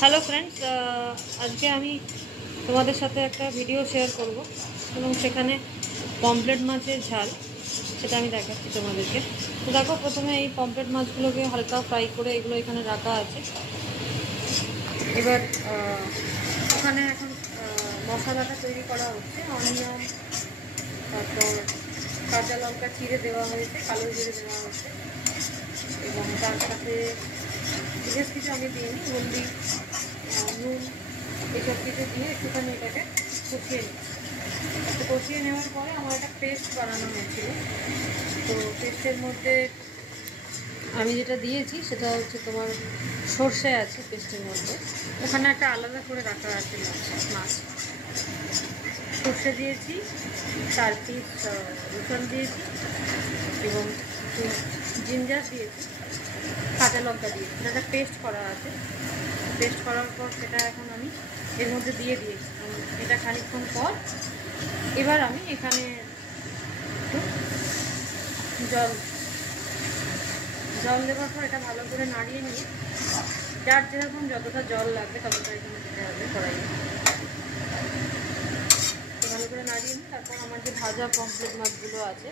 Hello friends, আজকে আমি তোমাদের সাথে একটা ভিডিও শেয়ার করব এবং সেখানে পমফ্রেট মাছের ঝাল সেটা আমি দেখাচ্ছি তোমাদেরকে। তো দেখো, প্রথমে এই পমফ্রেট মাছগুলোকে হালকা ফ্রাই করে এগুলো এখানে রাখা আছে। এবার ওখানে এখন মশলাটা তৈরি করা হচ্ছে। অনিয়ন, তারপর কাঁচা লঙ্কা চিড়ে দেওয়া হয়েছে, কালো জিরে দেওয়া হয়েছে এবং তার সাথে বিশেষ কিছু আমি দিইনি, হলদি, নুন, এসব কিছু দিয়ে একটুখানি এটাকে কষিয়ে নিই। কষিয়ে নেওয়ার পরে আমার একটা পেস্ট বানানো হয়েছিল। তো পেস্টের মধ্যে আমি যেটা দিয়েছি সেটা হচ্ছে তোমার সর্ষে আছে পেস্টের মধ্যে, ওখানে একটা আলাদা করে রাখা আছে মাছ। সর্ষে দিয়েছি, 4 পিস রসুন দিয়েছি এবং জিঞ্জার দিয়েছি, কাঁচা লঙ্কা দিয়েছি। সেটা পেস্ট করা আছে। পেস্ট করার পর সেটা এখন আমি এর মধ্যে দিয়ে দিয়েছি। এটা খানিকক্ষণ পর এবার আমি এখানে একটু জল দেওয়ার পর এটা ভালো করে নাড়িয়ে নিয়ে যার যেরকম যতটা জল লাগবে ততটা এখানে দিতে হবে কড়াইয়ে। ভালো করে নাড়িয়ে নিই। তারপর আমার যে ভাজা পমফ্রেট মাছগুলো আছে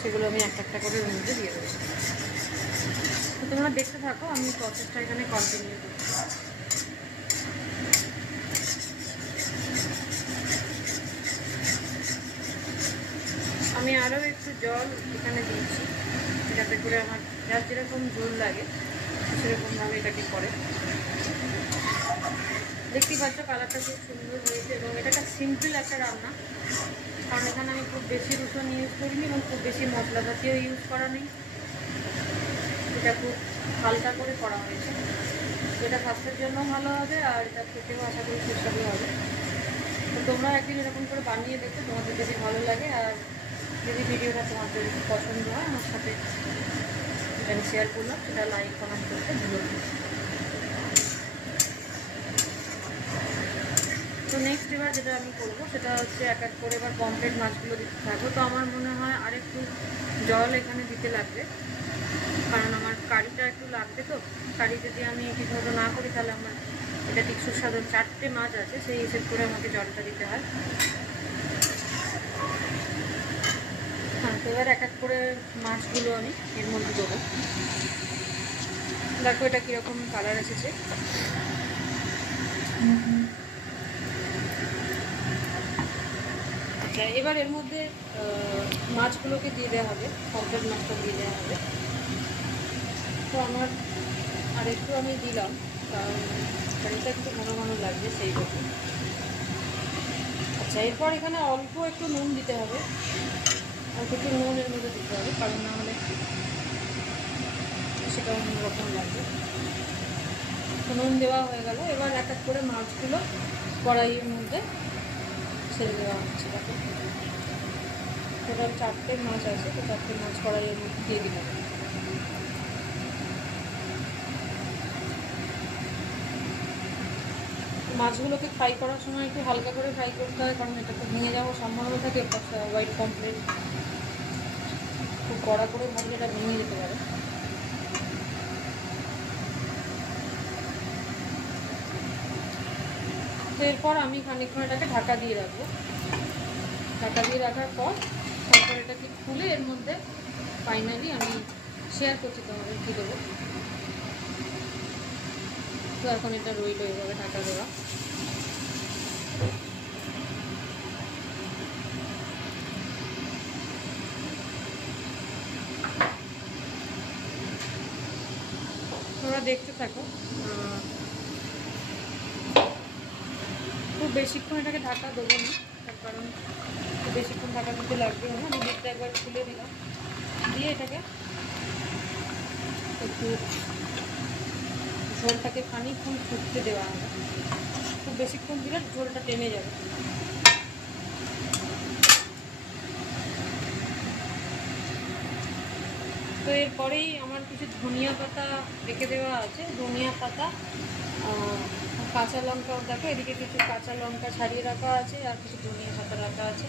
সেগুলো আমি একটা একটা করে এর মধ্যে দিয়ে দেবো। তো তোমরা দেখতে থাকো, আমি প্রসেসটা এখানে কন্টিনিউ করছি। আমি আরও একটু জল এখানে দিয়েছি যাতে করে আমার যার যেরকম ঝোল লাগে সেরকমভাবে এটাকে করে। দেখতেই পাচ্ছ কালারটা খুব সুন্দর হয়েছে এবং এটা একটা সিম্পল একটা রান্না, কারণ এখানে আমি খুব বেশি রসুন ইউজ করিনি এবং খুব বেশি মশলা জাতীয় ইউজ করা নেই। এটা খুব হালকা করে করা হয়েছে। এটা স্বাস্থ্যের জন্য ভালো হবে আর এটা খেতেও আশা করি সুস্বাদু হবে। তো তোমরা একদিন এরকম করে বানিয়ে দেখো, তোমাদের যদি ভালো লাগে আর যদি ভিডিওটা তোমাদের পছন্দ হয় আমার সাথে যেটা আমি শেয়ার করলাম সেটা লাইক কমেন্ট করতে ভুলো না। তো নেক্সট এবার যেটা আমি করবো সেটা হচ্ছে এক এক করে এবার পমফ্রেট মাছগুলো দিতে থাকবো। তো আমার মনে হয় আরেকটু জল এখানে দিতে লাগবে, কারণ আমার কারিটা একটু লাগবে। তো কারি যদি আমি ঠিকমতো না করি তাহলে আমার এটা ঠিক সুস্বাদু। 4টে মাছ আছে, সেই হিসেব করে আমাকে জলটা দিতে হয়। হ্যাঁ, তো এবার এক এক করে মাছগুলো আমি এর মধ্যে দেবো। দেখো এটা কীরকম কালার এসেছে। আচ্ছা, এবার এর মধ্যে মাছগুলোকে দিয়ে দেওয়া হবে, পমফ্রেট মাছটা দিয়ে দেওয়া হবে। তো আমার আর একটু আমি দিলাম, কারণ কারিটা একটু ঘন ঘন লাগবে সেই রকম। আচ্ছা, এরপর এখানে অল্প একটু নুন দিতে হবে, অল্প একটু নুন এর মধ্যে দিতে হবে, কারণ না হলে সেটা অন্যরকম লাগবে। তো নুন দেওয়া হয়ে গেল। এবার এক এক করে মাছগুলো কড়াইয়ের মধ্যে ছেড়ে দেওয়া হচ্ছে। দেখো টোটাল 4টে মাছ আছে, তো 4টে মাছ কড়াইয়ের মধ্যে দিয়ে দিলাম। মাছগুলোকে ফ্রাই করার সময় একটু হালকা করে ফ্রাই করতে হয়, কারণ এটা তো ভেঙে যাওয়ার সম্ভাবনা থাকে। হোয়াইট পমফ্রেট খুব কড়া করে ভাজলে এটা ভেঙে যেতে পারে। তো এরপর আমি খানিকক্ষণ এটাকে ঢাকা দিয়ে রাখবো। ঢাকা দিয়ে রাখার পর তারপর এটাকে খুলে এর মধ্যে ফাইনালি আমি শেয়ার করছি তোমাদের কী দেবো। তো এখন এটা রইল এইভাবে ঢাকা দেওয়া। তোমরা দেখতে থাকো। খুব বেশিক্ষণ এটাকে ঢাকা দেবো না, তার কারণ খুব বেশিক্ষণ ঢাকা দিতে লাগবেও না। আমি দিকটা একবার খুলে দিলাম, দিয়ে এটাকে একটু ঝোলটাকে খানিকক্ষণ ফুটতে দেওয়া হবে। খুব বেশিক্ষণ দিলে ঝোলটা টেনে যাবে। তো এরপরেই আমার কিছু ধনিয়া পাতা রেখে দেওয়া আছে। ধনিয়া পাতা, কাঁচা লঙ্কাও দেখো, এদিকে কিছু কাঁচা লঙ্কা ছাড়িয়ে রাখা আছে আর কিছু ধনিয়া পাতা রাখা আছে।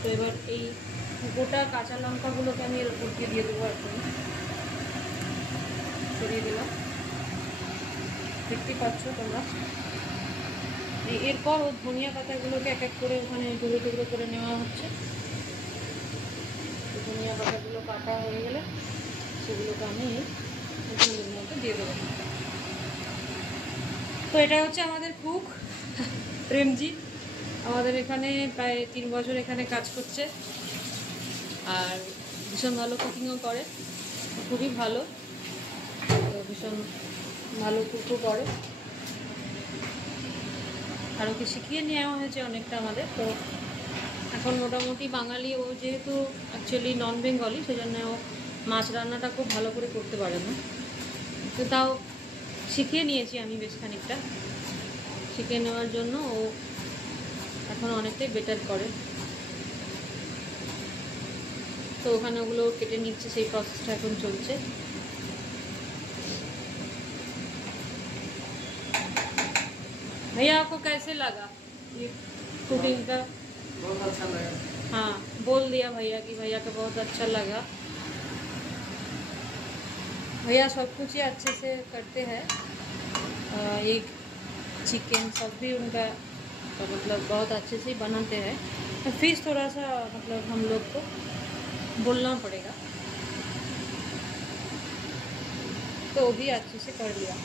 তো এবার এই গোটা কাঁচা লঙ্কাগুলোকে আমি এর উপর দিয়ে দেবো। এখন সরিয়ে দিলাম। দেখতে পাচ্ছ তোমরা। এরপর ও ধনিয়া পাতাগুলোকে এক এক করে ওখানে টুকরো টুকরো করে নেওয়া হচ্ছে। ধনিয়া পাতাগুলো কাটা হয়ে গেলে সেগুলোকে আমি ঝোলের মধ্যে দিয়ে দেবো। তো এটা হচ্ছে আমাদের কুক প্রেমজিৎ, আমাদের এখানে প্রায় 3 বছর এখানে কাজ করছে, আর ভীষণ ভালো কুকিংও করে, খুবই ভালো, তো ভীষণ ভালো কুকও করে। আর ওকে শিখিয়ে নেওয়া হয়েছে অনেকটা আমাদের। তো এখন মোটামুটি বাঙালি, ও যেহেতু অ্যাকচুয়ালি নন বেঙ্গলি, সেজন্য ও মাছ রান্নাটা খুব ভালো করে করতে পারে না, তো তাও শিখিয়ে নিয়েছি আমি বেশ খানিকটা। শিখিয়ে নেওয়ার জন্য ও এখন অনেকটাই বেটার করে। তো ওখানে ওগুলো কেটে নিচ্ছে, সেই প্রসেসটা এখন চলছে। भैया आपको कैसे लगा ये कुकिंग का? बहुत अच्छा लगा। हाँ, बोल दिया भैया कि भैया को बहुत अच्छा लगा। भैया सब कुछ ही अच्छे से करते हैं, एक चिकन सब भी उनका मतलब बहुत अच्छे से बनाते हैं। तो फिश थोड़ा सा मतलब हम लोग को बोलना पड़ेगा, तो वो भी अच्छे से कर लिया।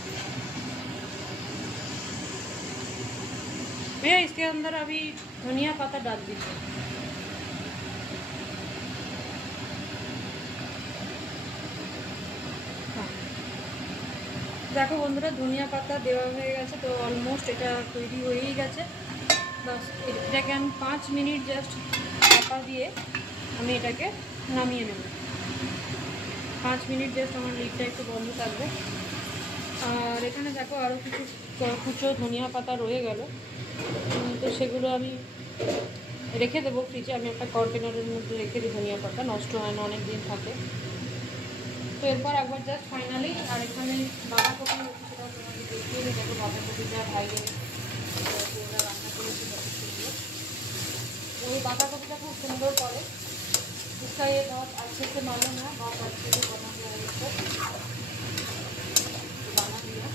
भैया इसके अंदर अभी धनिया पत्ता डाल दीजिए। हाँ, দেখো বন্ধুরা, ধনিয়া পাতা দেওয়া হয়ে গেছে, তো অলমোস্ট এটা তৈরি হয়েই গেছে। বাস এটাকে আমি 5 মিনিট জাস্ট চাপা দিয়ে আমি এটাকে নামিয়ে নেব। 5 মিনিট জাস্ট আমার লিডটা একটু বন্ধ থাকবে। আর এখানে দেখো আরও কিছু কুচো ধনিয়া পাতা রয়ে গেল, তো সেগুলো আমি রেখে দেবো ফ্রিজে। আমি একটা কন্টেনারের মধ্যে রেখে দিই, ধনিয়া পাতা নষ্ট হয় না, অনেক দিন থাকে। তো এরপর একবার জাস্ট ফাইনালি, আর এখানে বাঁধাকপি হচ্ছে, সেটা তোমাকে দেখিয়ে দিই। দেখো বাঁধাকপিটা ভাইরে ওরা রান্না করেছে কত সুন্দর। ওই বাঁধাকপিটা খুব সুন্দর করে, उसका ये बहुत अच्छे से मालूम है, बहुत अच्छे से बना हुआ है इसको, बना दिया।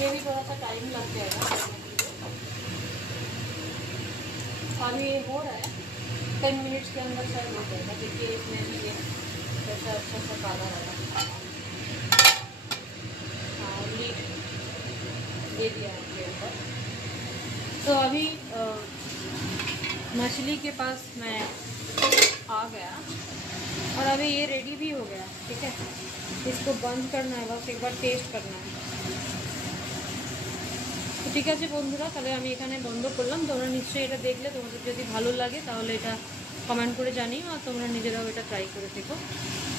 ये भी थोड़ा सा टाइम लग जाएगा अभी ये हो रहा है, 10 मिनट्स के अंदर शायद हो जाएगा। देखिए इसमें भी ये कैसा अच्छा सा काला रहा। हाँ, लीड दे दिया उसके ऊपर। तो अभी मछली के पास मैं आ गया, और अभी ये रेडी भी हो गया। ठीक है, इसको बंद करना है, बस एक बार टेस्ट करना है। তো ঠিক আছে বন্ধুরা, তাহলে আমি এখানে বন্ধ করলাম। তোমরা নিশ্চয়ই এটা দেখলে, তোমাদের যদি ভালো লাগে তাহলে এটা কমেন্ট করে জানিও, আর তোমরা নিজেরাও এটা ট্রাই করে দেখো।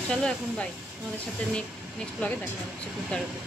চলো এখন বাই, তোমাদের সাথে নেক্সট ব্লগে দেখা হচ্ছে খুব তাড়াতাড়ি।